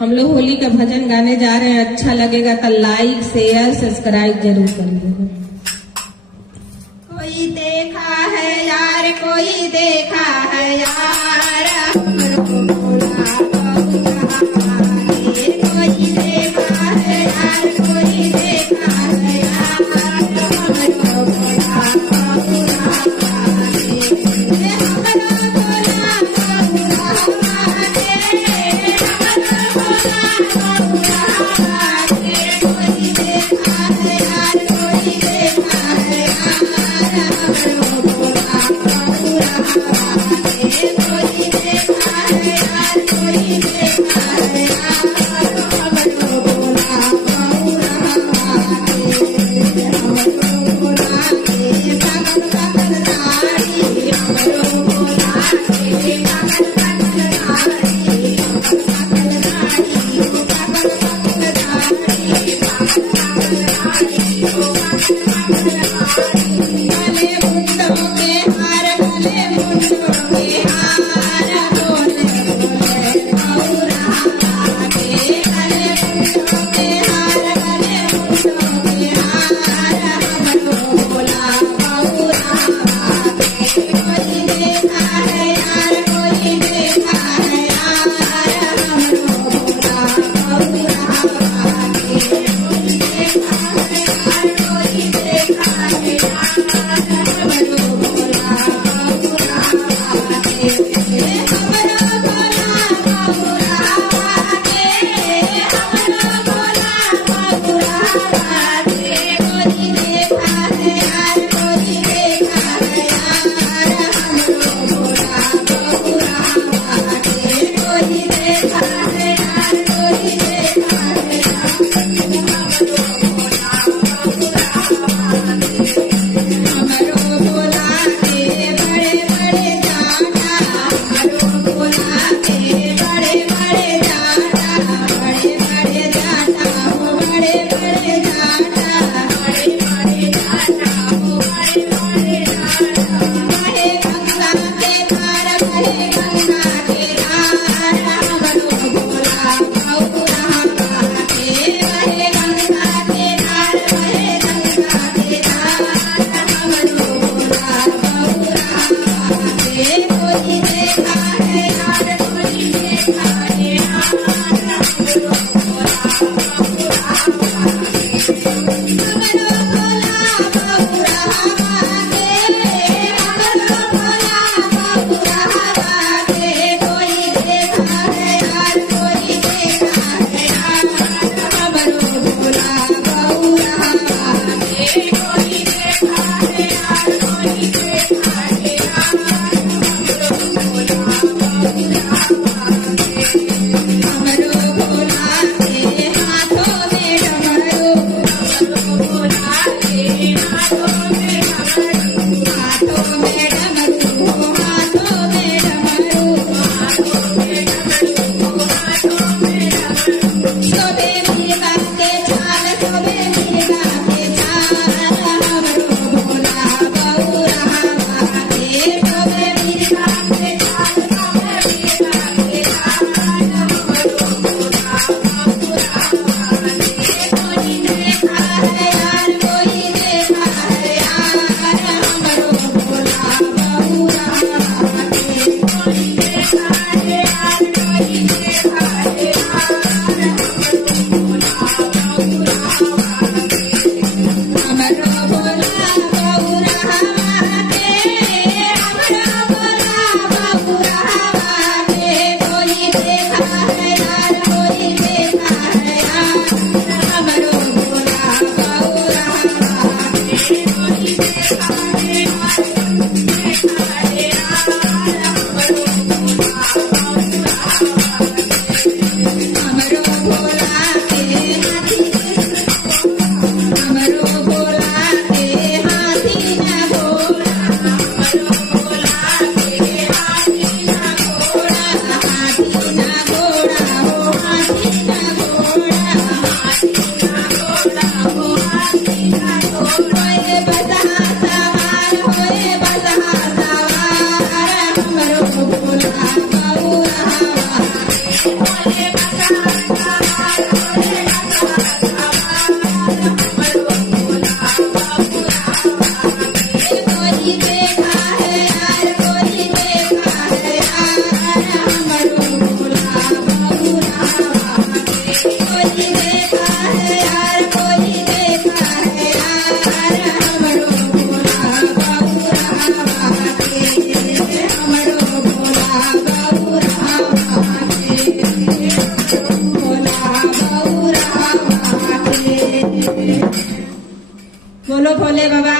हम लोग होली का भजन गाने जा रहे हैं। अच्छा लगेगा तो लाइक शेयर सब्सक्राइब जरूर करिएगा। कोई देखा है यार, कोई देखा है यार, हमको भोला बबुआ रे। कोई देखा है यार, कोई देखा है यार, हमको भोला बबुआ रे। हमको भोला बबुआ रे, हमको भोला बबुआ रे। कोई देखा है यार, कोई देखा है भोला बबुआ भोले बाबा